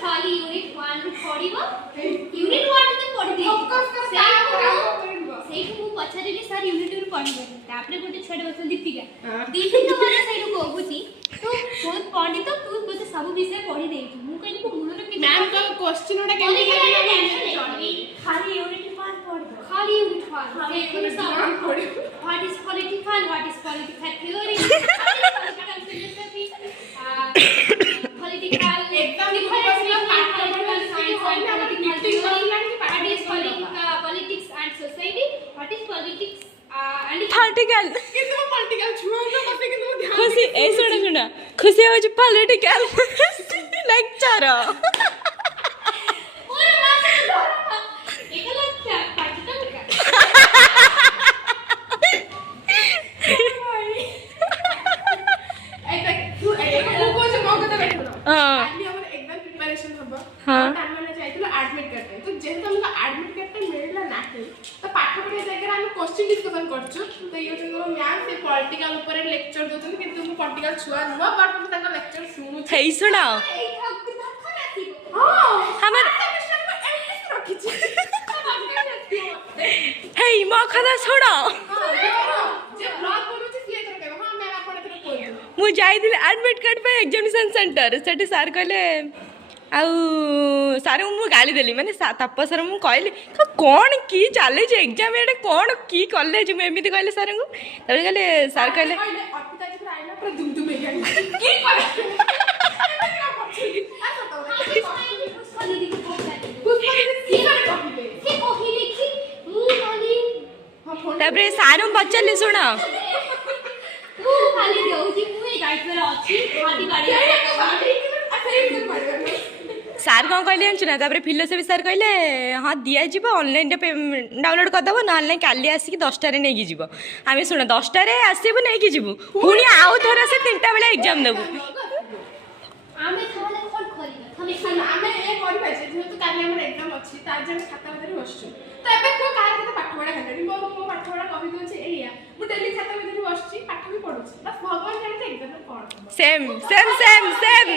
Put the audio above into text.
खाली unit 1 पढ़िबो unit 1 तो पढ़ि दे सेही मु पछारिली सर यूनिट 2 पढ़िबो तापरे गोटे छोटे बस दीपिका दीपिका माने सेही कहूची तो बहुत पढ़ी तो तू गोटे सब विषय पढ़ी दे मु कहली को मुनो के मैम का क्वेश्चन ओडा केमि खाली यूनिट 1 पढ़िबो खाली यूनिट 1 सेही सब पढ़िबो what is political theory political philosophy political politics and society what is politics and political किंतु political छुआ तो पते किंतु ध्यान खुशी ए सुना खुशी हो जो political लेक्चर पूरा मास एक लक्ष्य पाठता का ऐसा तू को जो मौका तो बैठो हां आदमी हमर एग्जाम प्रिपरेशन हबो हां टाइम में जाइतलो एडमिट करते तो जेहेतु हमको एडमिट करते मिलला नाही तो पाठ पढ़े जगह हम क्वेश्चन डिस्कशन करछु तो ये जो मैम से पॉलिटिकल ऊपर लेक्चर दोतन किंतु मु पॉलिटिकल छुआ नुवा बट मु ताका लेक्चर सुनु हे सुना हां हमर हे मो खदा सुना जे ब्लॉग बनउछि सिए तर कहबो हां मैम आपण तर कोइ मु जाइदिले एडमिट कार्ड पे एग्जामिनेशन सेंटर सेठी सर कहले आउ सारे मु गाली देली माने तपस्या मु कहली कौन की चले जे एग्जाम एडे कौन की कॉलेज में एमिति कहले सर को तबे कहले सर कहले अर्पिता जी आइला पर दुम दुम हेया की करे तबरे सारू पचली सुन सार कौन कहले जानछु ना तबरे फिलोसफी सर कहले हाँ दिया जीव ऑनलाइन डाउनलोड करदेव ना काली आसिक 10टा नहीं जीव आम शुण 10टा आसबू नहीं जीवु पुणी आउ थोड़ा से 3टा बेले एग्जाम देबू सेम सेम सेम सेम